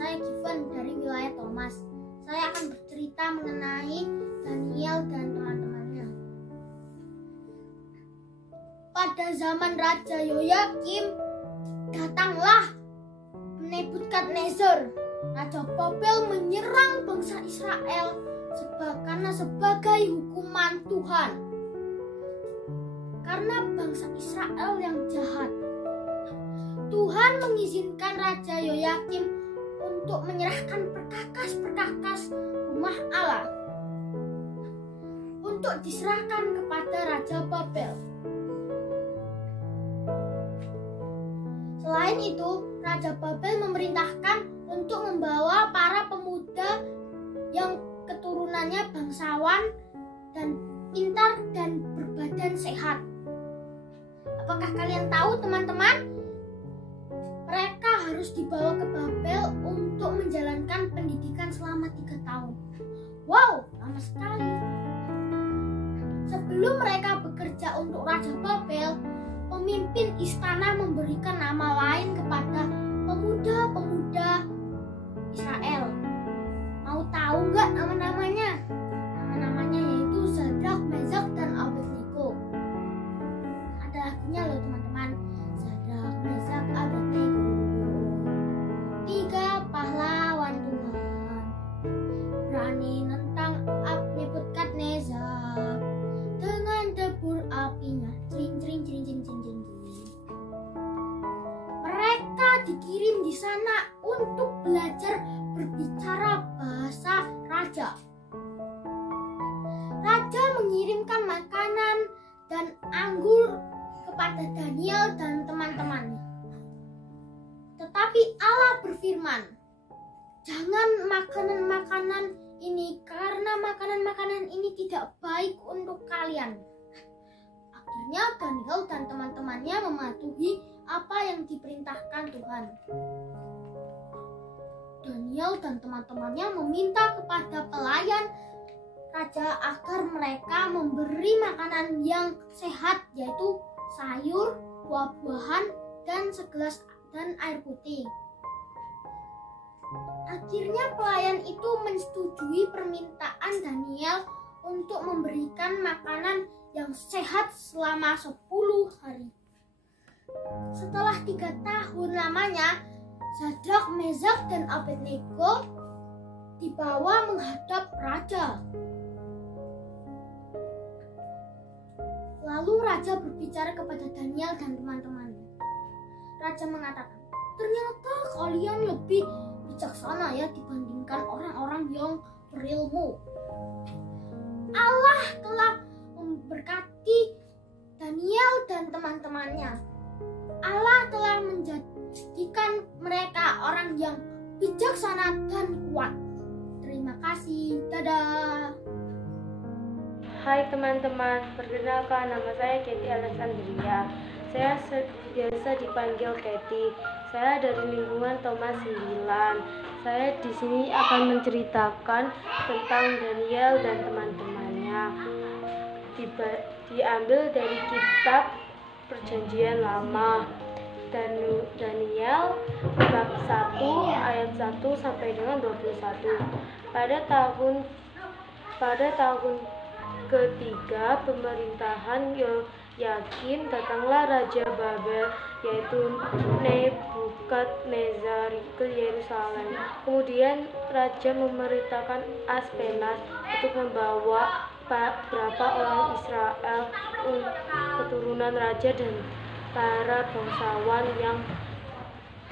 saya Given dari wilayah Thomas. Saya akan bercerita mengenai Daniel dan teman-temannya. Pada zaman Raja Yoyakim, datanglah Nebukadnezar, Raja Babel, menyerang bangsa Israel karena sebagai hukuman Tuhan. Karena bangsa Israel yang jahat, Tuhan mengizinkan Raja Yoyakim untuk menyerahkan perkakas-perkakas rumah Allah untuk diserahkan kepada Raja Babel. Selain itu, Raja Babel memerintahkan untuk membawa para pemuda yang keturunannya bangsawan dan pintar dan berbadan sehat. Apakah kalian tahu, teman-teman? Mereka harus dibawa ke Babel untuk menjalankan pendidikan selama 3 tahun. Wow, lama sekali. Sebelum mereka bekerja untuk Raja Babel, pemimpin istana memberikan nama lain kepada pemuda-pemuda Israel. Mau tahu nggak nama-namanya? Nama-namanya yaitu Zadrak, Meshach, dan Abednego. Ada lagunya loh, teman-teman. Zadrak, Meshach, Abednego, 3 pahlawan Tuhan, berani nentang Nebukadnezar dengan debur apinya. Cring, cring, cring, cring, cring, cring. Mereka dikirim di sana untuk belajar berbicara bahasa raja. Raja mengirimkan makanan dan anggur kepada Daniel dan teman-temannya. Tetapi Allah berfirman, "Jangan makanan-makanan ini, karena makanan-makanan ini tidak baik untuk kalian." Akhirnya Daniel dan teman-temannya mematuhi apa yang diperintahkan Tuhan. Daniel dan teman-temannya meminta kepada pelayan raja agar mereka memberi makanan yang sehat, yaitu sayur, buah-buahan, dan segelas dan air putih. Akhirnya pelayan itu menyetujui permintaan Daniel untuk memberikan makanan yang sehat selama 10 hari. Setelah 3 tahun lamanya, Zadrak, Meshach, dan Abednego dibawa menghadap raja. Lalu raja berbicara kepada Daniel dan teman-temannya. Raja mengatakan, "Ternyata kalian lebih bijaksana ya dibandingkan orang-orang yang berilmu. Allah telah memberkati Daniel dan teman-temannya. Allah telah menjadikan mereka orang yang bijaksana dan kuat. Terima kasih. Dadah." Hai teman-teman, perkenalkan nama saya Katy Alexandria. Saya biasa dipanggil Katy. Saya dari lingkungan Thomas 9. Saya di sini akan menceritakan tentang Daniel dan teman-temannya. Diambil dari kitab Perjanjian Lama. Daniel bab 1 ayat 1 sampai dengan 21. Pada tahun ketiga pemerintahan Yoyakim, datanglah Raja Babel, yaitu Nebukadnezar, ke Yerusalem. Kemudian Raja memerintahkan Aspenas untuk membawa beberapa orang Israel, keturunan raja dan para bangsawan yang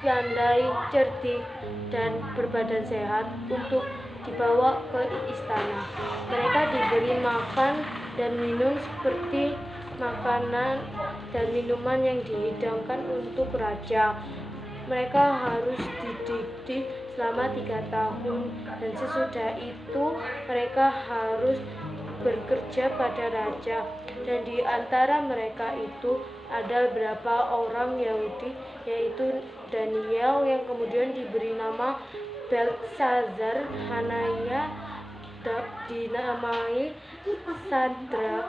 pandai, cerdik, dan berbadan sehat untuk dibawa ke istana. Mereka diberi makan dan minum seperti makanan dan minuman yang dihidangkan untuk raja. Mereka harus dididik selama 3 tahun dan sesudah itu mereka harus bekerja pada raja. Dan di antara mereka itu ada beberapa orang Yahudi, yaitu Daniel yang kemudian diberi nama Belshazzar, Hanaya dinamai Sadrak,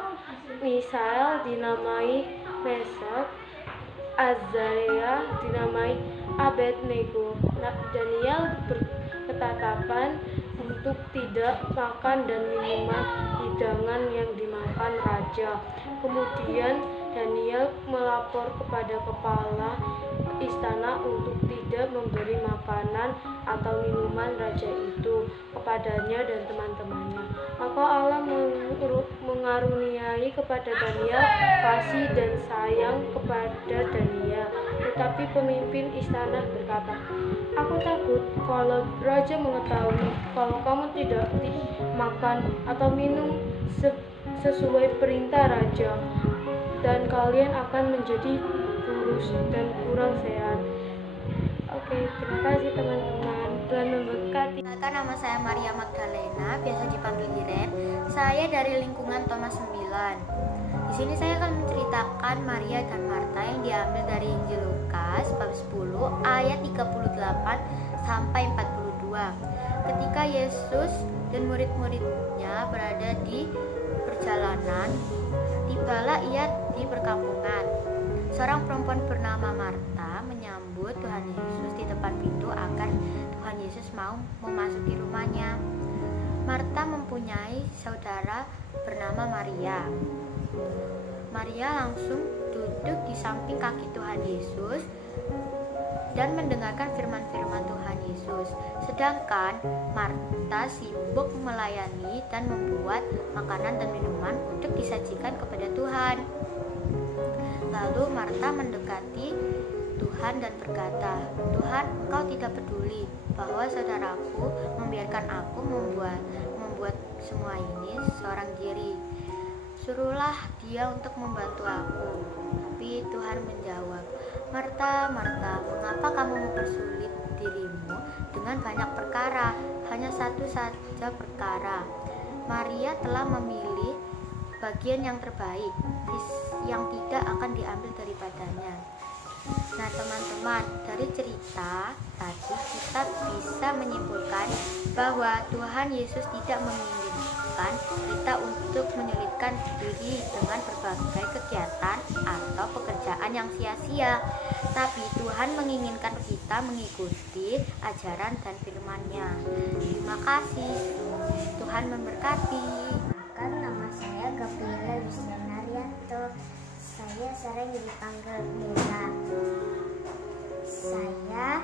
Misael dinamai Meshach, Azariah dinamai Abednego. Daniel berketetapan untuk tidak makan dan minuman hidangan yang dimakan raja. Kemudian Daniel melapor kepada kepala istana untuk tidak memberi makanan atau minuman raja itu kepadanya dan teman-temannya. Maka Allah mengaruniai kepada Daniel kasih dan sayang kepada Daniel. Tetapi pemimpin istana berkata, "Aku takut kalau raja mengetahui kalau kamu tidak makan atau minum sesuai perintah raja, dan kalian akan menjadi kurus dan kurang sehat." Oke, terima kasih teman-teman. Tuhan memberkati. Nama saya Maria Magdalena, biasa dipanggil Iren. Saya dari lingkungan Thomas 9. Di sini saya akan menceritakan Maria dan Marta yang diambil dari Injil Lukas bab 10 ayat 38 sampai 42. Ketika Yesus dan murid-muridnya berada di perjalanan, tibalah ia di perkampungan. Seorang perempuan bernama Marta menyambut Tuhan Yesus di depan pintu agar Tuhan Yesus mau memasuki rumahnya. Marta mempunyai saudara bernama Maria. Maria langsung duduk di samping kaki Tuhan Yesus dan mendengarkan firman-firman Tuhan Yesus. Sedangkan Marta sibuk melayani dan membuat makanan dan minuman untuk disajikan kepada Tuhan. Lalu Marta mendekati Tuhan dan berkata, "Tuhan, Engkau tidak peduli bahwa saudaraku membiarkan aku membuat semua ini seorang diri. Suruhlah dia untuk membantu aku." Tapi Tuhan menjawab, "Marta, Marta, mengapa kamu mempersulit dirimu dengan banyak perkara? Hanya satu saja perkara. Maria telah memilih bagian yang terbaik, yang tidak akan diambil daripadanya." Nah teman-teman, dari cerita tadi kita bisa menyimpulkan bahwa Tuhan Yesus tidak menginginkan kita untuk menyulitkan diri dengan berbagai kegiatan atau pekerjaan yang sia-sia, tapi Tuhan menginginkan kita mengikuti ajaran dan firman-Nya. Terima kasih. Tuhan memberkati. Nama saya Gabriela Wisnarianto. Saya sering dipanggil Bella. Saya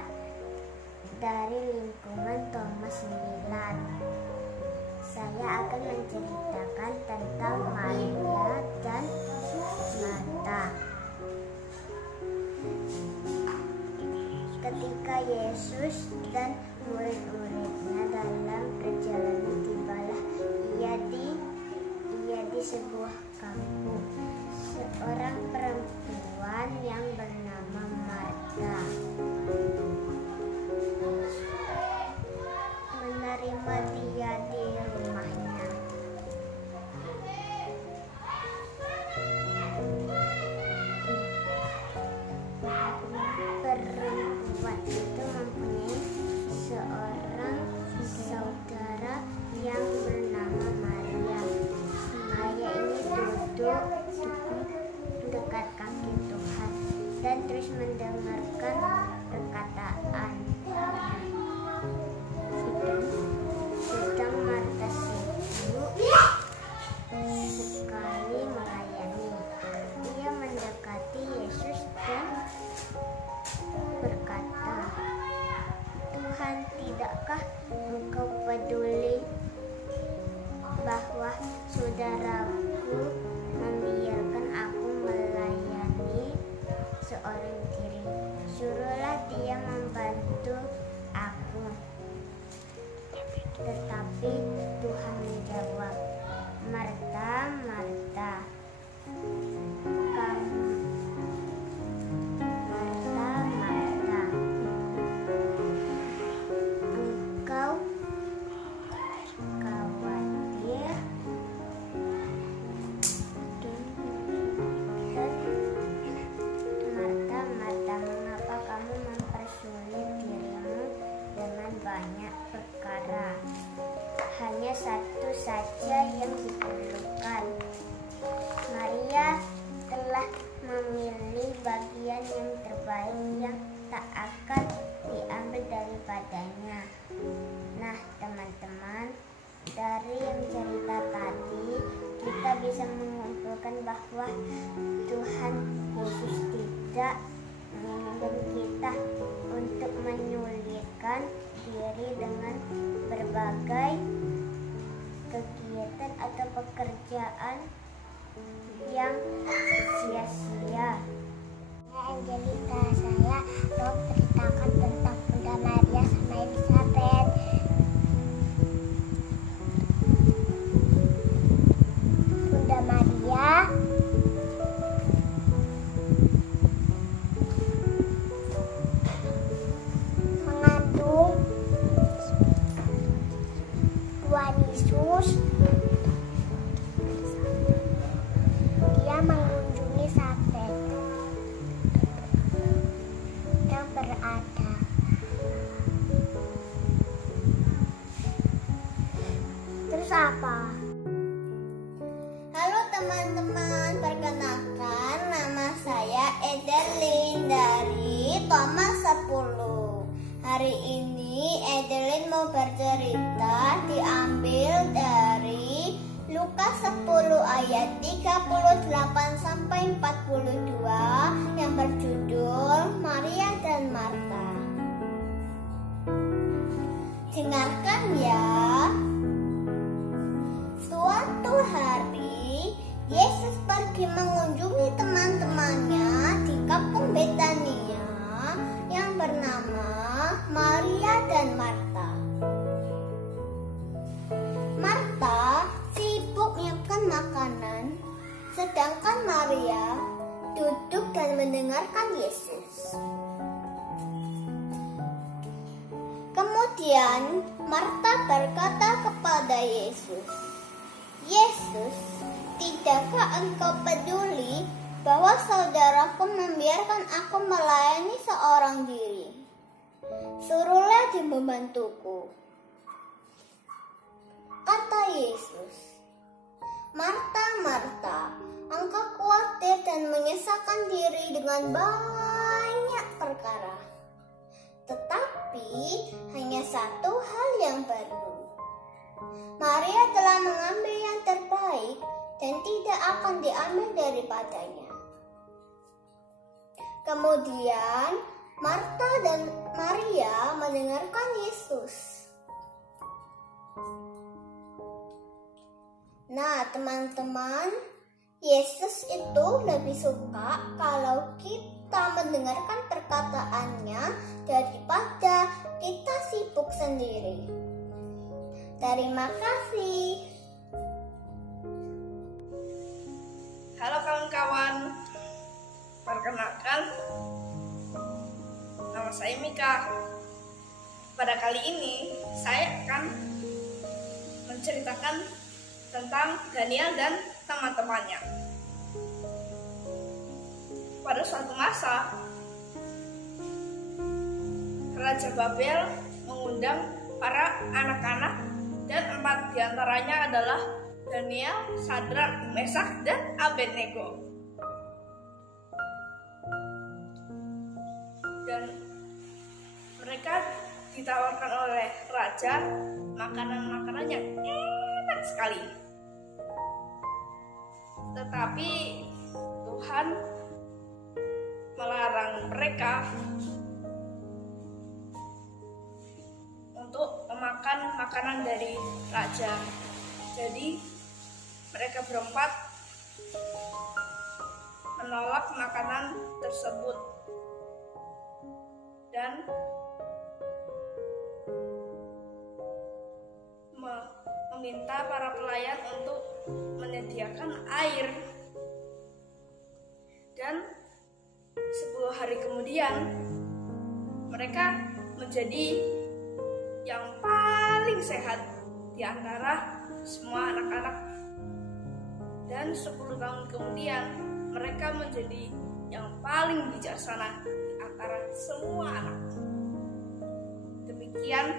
dari lingkungan Thomas 9. Saya akan menceritakan tentang Maria dan Marta. Ketika Yesus dan murid-muridnya dalam perjalanan, tibalah ia di sebuah kampung. Seorang perempuan yang bernama Marta menerima dia di rumahnya. Perempuan itu mempunyai seorang saudara yang bernama Maria. Maria ini duduk dekat kaki Tuhan dan terus mendengarkan perkataan. Sedang Marta sibuk sekali melayani. Ia mendekati Yesus dan berkata, "Tuhan, tidakkah Engkau peduli bahwa saudaraku membiarkan aku melayani seorang diri? Suruhlah dia membantu aku." Tetapi Tuhan menjawab, "Marta, Marta, engkau khawatir Marta, Marta, mengapa kamu mempersulit dirimu dengan banyak perkara? Hanya satu saja yang diperlukan. Maria telah memilih bagian yang terbaik yang tak akan berbagai kegiatan atau pekerjaan yang sia-sia. Angelita, saya mau ceritakan tentang Bunda Maria sama Elizabeth. Bunda Maria mengandung Tuhan Yesus. Dia mengunjungi Elizabeth yang berada. Terus apa? Halo teman-teman, perkenalkan nama saya Edelin dari Thomas 10. Hari ini Edelin mau bercerita diambil dari Lukas 10 ayat 38 sampai 42 yang berjudul Maria dan Marta. Dengarkan ya. Suatu hari Yesus pergi mengunjungi teman-temannya di kampung Betania yang bernama Maria dan Marta. Marta sibuk menyiapkan makanan, sedangkan Maria duduk dan mendengarkan Yesus. Kemudian Marta berkata kepada Yesus, "Yesus, tidakkah engkau peduli bahwa saudaraku membiarkan aku melayani seorang diri? Suruhlah dia membantuku." Kata Yesus, "Marta, Marta, engkau khawatir dan menyusahkan diri dengan banyak perkara. Tetapi hanya satu hal yang perlu. Maria telah mengambil yang terbaik dan tidak akan diambil daripadanya." Kemudian Marta dan Maria mendengarkan Yesus. Nah, teman-teman, Yesus itu lebih suka kalau kita mendengarkan perkataannya daripada kita sibuk sendiri. Terima kasih. Halo kawan-kawan, perkenalkan, nama saya Mika. Pada kali ini saya akan menceritakan tentang Daniel dan teman-temannya. Pada suatu masa, Raja Babel mengundang para anak-anak dan 4 diantaranya adalah Daniel, Sadrak, Mesak, dan Abednego. Dan mereka ditawarkan oleh raja makanan-makanan yang enak sekali. Tetapi Tuhan melarang mereka untuk memakan makanan dari raja. Jadi mereka berempat menolak makanan tersebut dan meminta para pelayan untuk menyediakan air. Dan 10 hari kemudian mereka menjadi yang paling sehat di antara semua anak-anak. Dan 10 tahun kemudian mereka menjadi yang paling bijaksana di antara semua anak. Demikian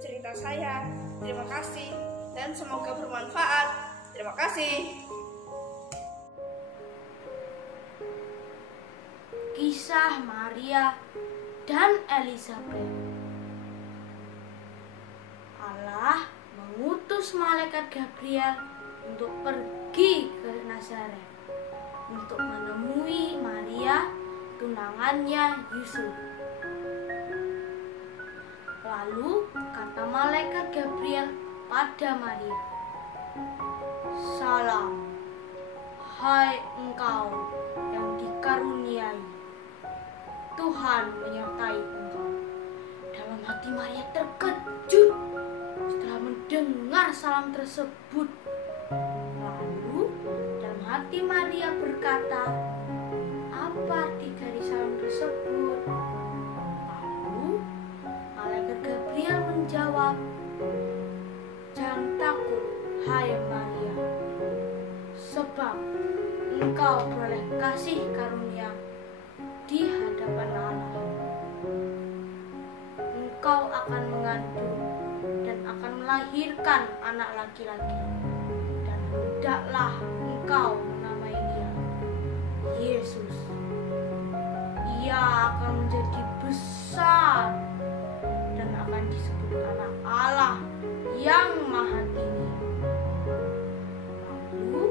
cerita saya. Terima kasih dan semoga bermanfaat. Terima kasih. Kisah Maria dan Elizabeth. Allah mengutus malaikat Gabriel untuk pergi ke Nazaret untuk menemui Maria, tunangannya Yusuf. Lalu kata malaikat Gabriel pada Maria. Salam, hai engkau yang dikaruniai, Tuhan menyertai engkau. Dalam hati Maria terkejut setelah mendengar salam tersebut. Lalu dalam hati Maria berkata, apa arti dari salam tersebut? Lalu malaikat Gabriel menjawab, jangan takut, hai Maria, sebab engkau beroleh kasih karunia di hadapan Allah. Engkau akan mengandung dan akan melahirkan anak laki-laki, dan hendaklah engkau menamai dia Yesus. Ia akan menjadi besar dan akan disebut anak Allah yang Maha Tinggi. Lalu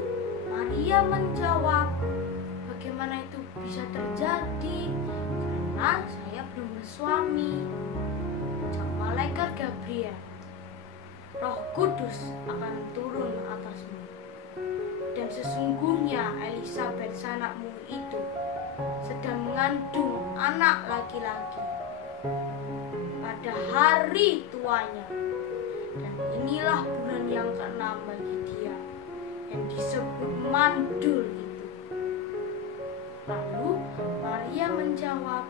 Maria menjawab, bagaimana itu bisa terjadi? Karena saya belum bersuami. Jawab malaikat Gabriel, Roh Kudus akan turun atasmu, dan sesungguhnya Elisabet sanakmu itu sedang mengandung anak laki-laki pada hari tuanya, dan inilah bulan yang ke-6 bagi dia yang disebut mandul itu. Lalu Maria menjawab,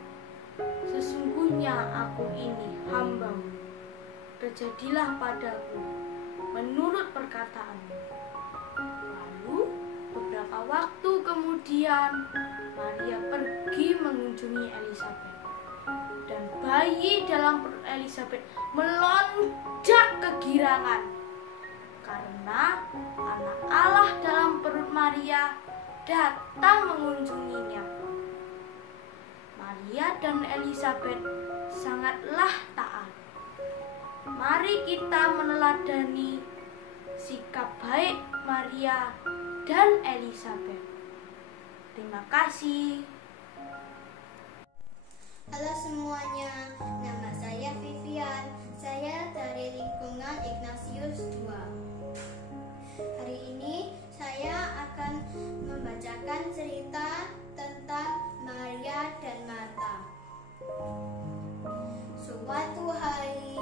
sesungguhnya aku ini hamba-Mu, terjadilah padaku menurut perkataanmu. Lalu beberapa waktu kemudian Maria pergi mengunjungi Elisabet, dan bayi dalam perut Elisabet melonjak kegirangan karena anak Allah dalam perut Maria datang mengunjunginya. Maria dan Elisabet sangatlah taat. Mari kita meneladani sikap baik Maria dan Elisabet. Terima kasih. Halo semuanya, nama saya Vivian. Saya dari lingkungan Ignatius 2. Hari ini saya akan membacakan cerita tentang Maria dan Marta. Suatu hari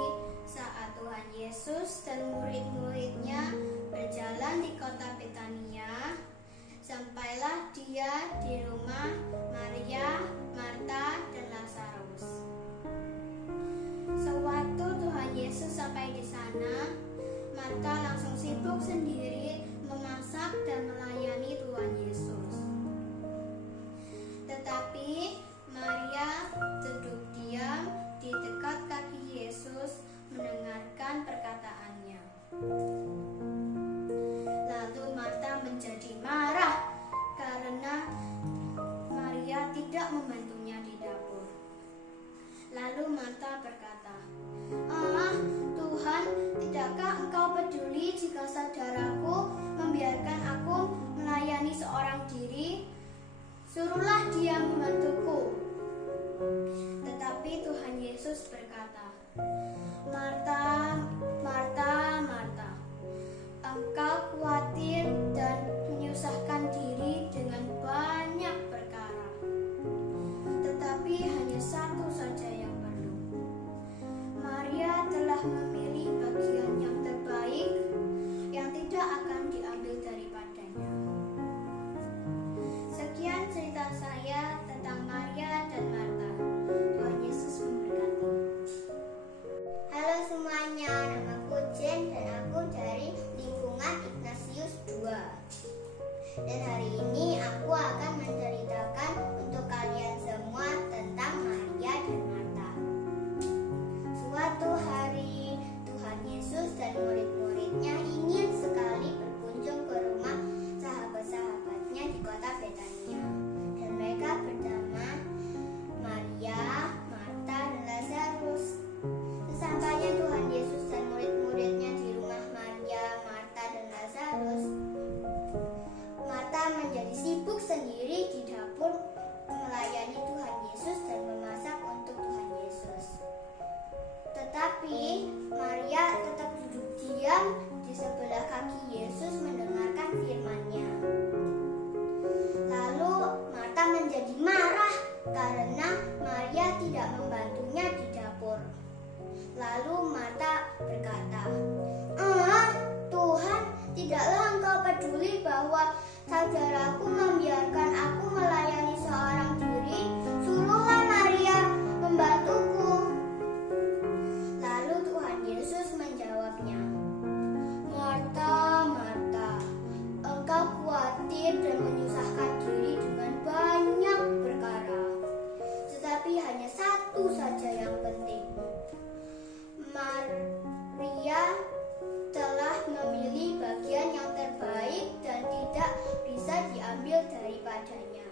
saat Tuhan Yesus dan murid-muridnya berjalan di kota Betania, sampailah dia di rumah Maria, Marta, dan Lazarus. Sewaktu Tuhan Yesus sampai di sana, Marta langsung sibuk sendiri memasak dan melayani Tuhan Yesus. Tetapi Maria duduk diam di dekat kaki Yesus mendengarkan perkataannya. Lalu Marta menjadi marah karena Maria tidak membantunya di dapur. Lalu Marta berkata, Tuhan, tidakkah Engkau peduli jika saudaraku membiarkan aku melayani seorang diri? Suruhlah dia membantuku. Tetapi Tuhan Yesus berkata, Marta, Marta, Marta, engkau khawatir dan menyusahkan diri dengan banyak perkara. Tetapi hanya satu saja yang perlu. Maria telah memilih bagian yang terbaik yang tidak akan diambil daripadanya. Sekian cerita saya tentang Maria dan Marta. Tuhan Yesus memberkati. diam di sebelah kaki Yesus mendengarkan firman-Nya. Lalu Marta menjadi marah karena Maria tidak membantunya di dapur. Lalu Marta berkata, Tuhan, tidaklah Engkau peduli bahwa saudaraku membiarkan aku melayani seorang diri, suruhlah Maria membantuku. Lalu Tuhan Yesus menjawabnya, Marta, Marta, engkau khawatir dan menyusahkan diri dengan banyak perkara, tetapi hanya satu saja yang penting. Maria telah memilih bagian yang terbaik dan tidak bisa diambil daripadanya.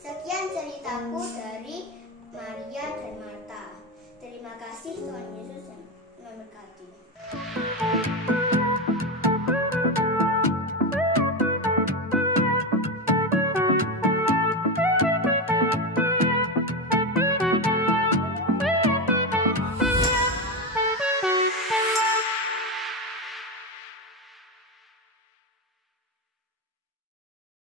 Sekian ceritaku dari Maria dan Marta. Terima kasih Tuhan